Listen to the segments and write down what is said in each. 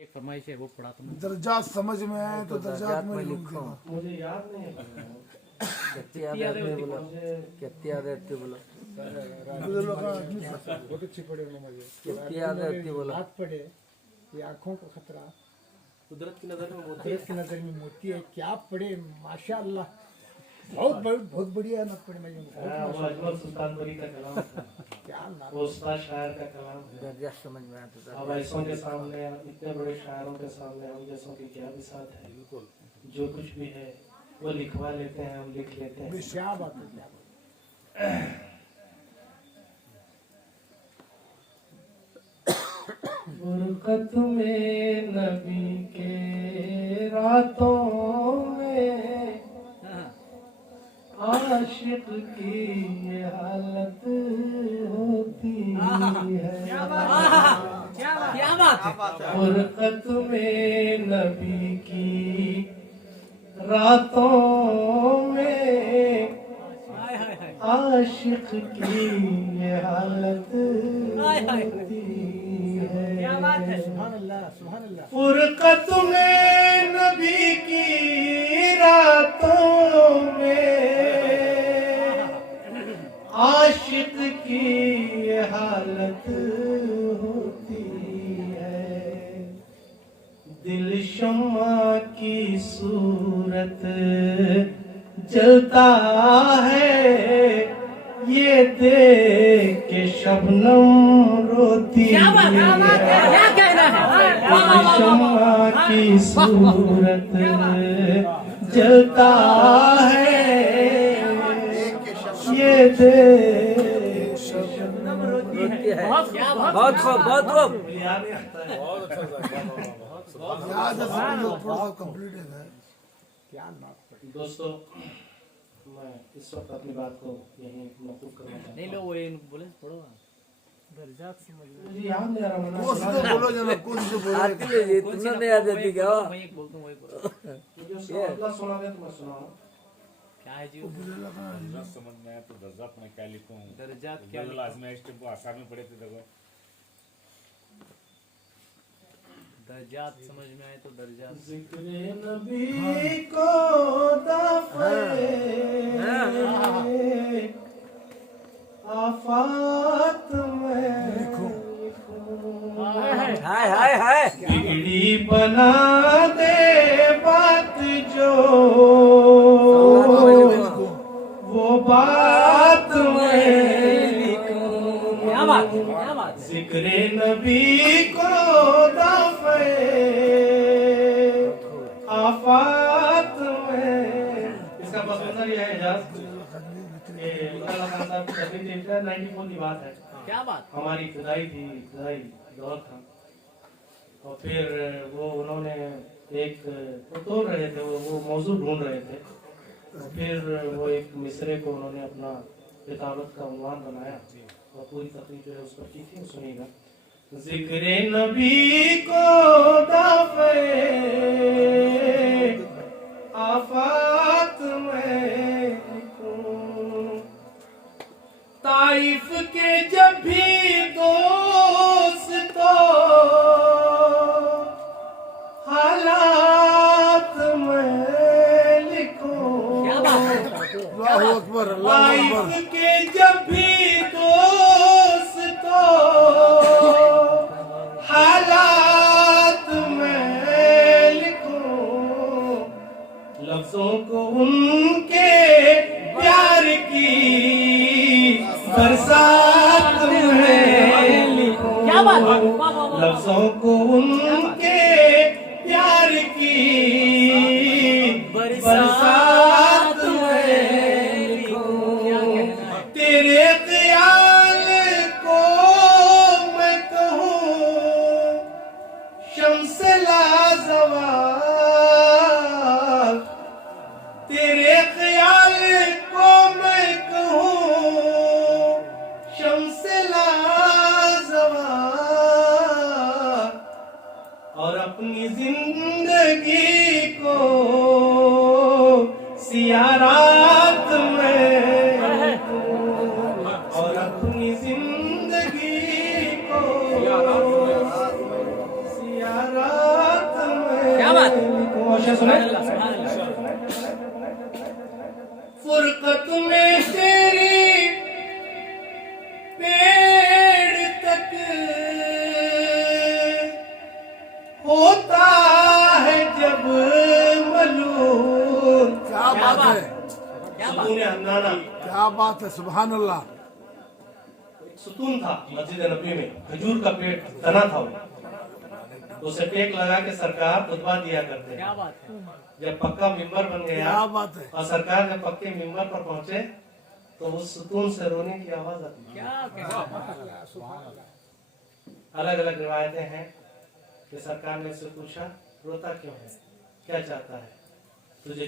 एक फरमाइश है वो पढ़ा तुमने। दर्जात समझ में आए तो दर्जात में लिखो। मुझे याद नहीं है। कितनी याद है बोलो, कितनी याद है बोलो, बहुत अच्छी पढ़े मुझे। कितनी याद है बोलो। हाथ पढ़े, ये आँखों का खतरा, कुदरत की नजर में मोती कुदरत की नजर में मोती है। क्या पढ़े माशाअल्लाह, बहुत बढ़िया है। मत पढ़े मैं वो अजमल सुल्तानपुरी का कलाम था। क्या नाम, वो उस्ताद शायर का कलाम है। दर्जा समझ में आता अब ऐसों के सामने, इतने बड़े शायरों के सामने हम जैसों की क्या बिसात है। जो कुछ भी है वो लिखवा लेते हैं, हम लिख लेते हैं। क्या बात है, क्या बात। फुरकत में नबी के रातों में आशिक की ये हालत होती है। क्या बात है। फुरकत में नबी की रातों में आशिक की ये हालत होती है। सुभान अल्लाह, सुभान अल्लाह। फुरकत में नबी की रातों में आशिक की ये हालत होती है। दिल शम्मा की सूरत जलता है, ये देख के शबनम रोती है। शम्मा की सूरत जलता है, ये देख शबनम रोती है। बहुत खूब, बहुत खूब। याद है, थोड़ा सा कंप्लीट है। क्या नाम पढ़े दोस्तों, मैं इस वक्त अपनी बात को यहीं मौकूफ करना चाहता नहीं हूं। लो वो ये बोले पढ़ो। दर्जात समझ में मुझे याद नहीं आ रहा, वरना कुछ तो बोलो जरा, कुछ तो बोलो। आती है जी, तुमने नहीं याद आती क्या? मैं एक बोलता हूँ वही बोलो। मुझे उसका मतलब सुना दे तो मैं सुनाऊं। क्या है जी? दर्जात समझ में आया तो दर्जात में क्या लिखूं? दर्जात क्या क्या आजमाइश टेम्पो आसार में पड़े थे देखो। दर्जात समझ में आए तो दर्जात। जिक्रे नबी को दाफ़े आफात में लिखूं। हाय हाय हाय। बिगड़ी बना दे बात जो, वो बात मैं लिखूं। क्या बात, क्या बात। जिक्रे नबी को दाफ़े आफात में। इसका बस मतलब यह है इजाज़ कि अल्लाह खान साहब की तकलीफ 94 की बात है। क्या बात। हमारी इब्तिदाई थी, इब्तिदाई दौर था। और फिर वो उन्होंने एक वो तोड़ रहे थे, वो मौजू ढूंढ रहे थे। और फिर वो एक मिसरे को उन्होंने अपना किताबत का उन्वान बनाया और पूरी तकलीफ जो है उस पर की थी, सुनिएगा। जिक्रे नबी को दाफ़े आफात में लिखूं। ताइफ के जब भी दोस्तों हालात में लिखूं। क्या बात है। अल्लाहु अकबर, अल्लाहु ताइफ अकबर। के जब भी दोस्तों हालात में लिखूं। लफ्जों को उनके प्यार की बरसात में लिखूं। क्या बात। लफ्जों को उनके प्यार की बरसात में लिखूं। तेरे ख्याल को मैं कहूँ शम्स लाजवाब। तेरे ख्याल को मैं कहूँ शम्स लाजवाब। और अपनी जिंदगी को सियारात में, और अपनी जिंदगी को सियारात लिखूं। सुने फुरकत में तेरी पेड़ तक होता है जब मलूम। क्या बात है, सुकून हमदाना, क्या बात है, सुभान अल्लाह। सुकून था मस्जिद नबी में, खजूर का पेड़ तना था वो, उसे टेक लगा के सरकार खुतबा दिया करते क्या हैं। बात है। जब पक्का मिंबर बन गया क्या बात है, और सरकार जब पक्के मिंबर पर पहुंचे तो उस सुकून से रोने की आवाज आती। क्या अलग अलग रिवायतें हैं कि सरकार ने उससे पूछा रोता क्यों है, क्या चाहता है, तुझे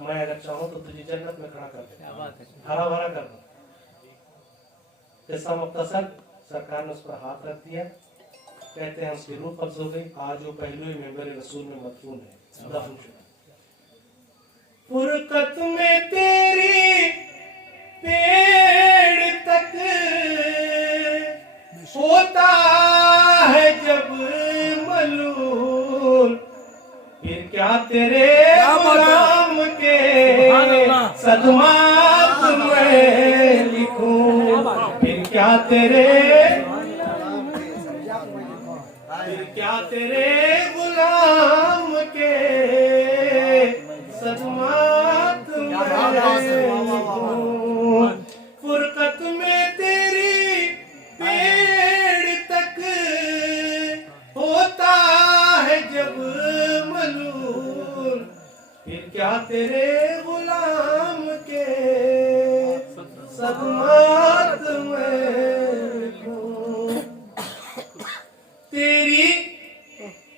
मैं अगर चाहूँ तो तुझे जन्नत में खड़ा कर दूं, क्या बात है। हरा भरा कर दूं। किस्सा मुख्तसर, सरकार ने उस पर हाथ रख दिया, कहते हैं उसकी रूह कब्ज हो गई। आज वो पहलू ही मेंबर रसूल में मदफून है, दफन शुदा। फुरकत में तेरी पेड़ तक होता है जब मलूल, फिर क्या तेरे गुलाम के सदमात में लिखूं। फिर क्या तेरे गुलाम के सदमात में लिखूं। फुरकत में तेरी पेड़ तक होता है जब मलूल, फिर क्या तेरे गुलाम के सदमात में लिखूं। तेरी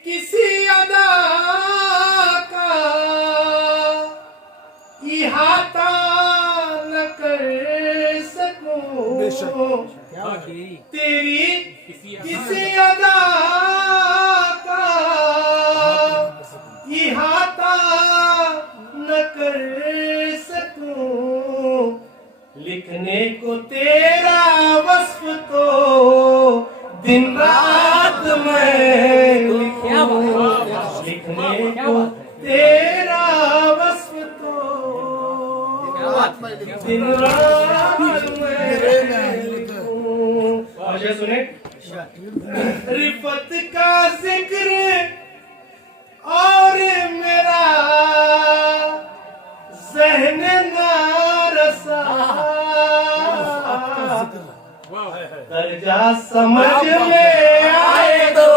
किसी अदा का इहाता न कर सकूं। तेरी किसी अदा का इहाता न कर सकूं। लिखने को तेरा वस्फ तो दिन रात में लिखूं। लिखने को तेरा वस्फ तो दिन रात में लिखूं। और ये सुने रिफत का जिक्र और मेरा ज़हन नारसा, दर्जा समझ में आए तो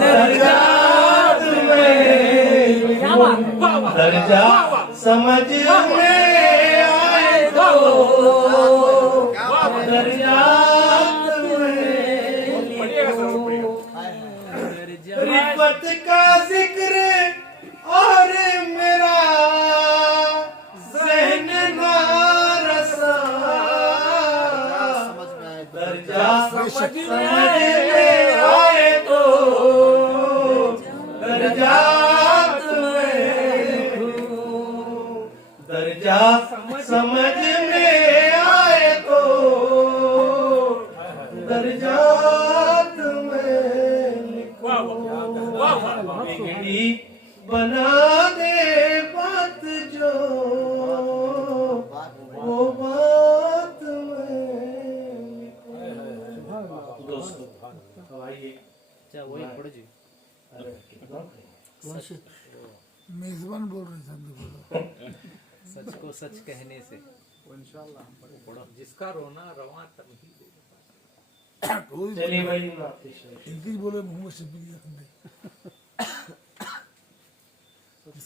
दर्जा समझ में आए तो दर्जा रिफत का जिक्र और मेरा ज़हन नारसा, दर्जा समझ में आए तो दर्जा समझ में आए तो दर्जात में बिगड़ी बना दे बात जो वो बात में। दोस्तों आइए, अच्छा वही पढ़ो जी। अरे कितना मेजबान बोल रहे थे। सच को सच कहने से इंशाल्लाह हम पढ़ो। जिसका रोना रवा तभी चलिए भाई हिंदी बोले मोहम्मद शफी।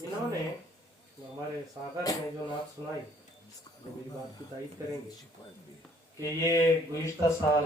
इन्होंने हमारे सागर में जो नात सुनाई, जो मेरी बात की तारीफ करेंगे कि ये गुज़िश्ता साल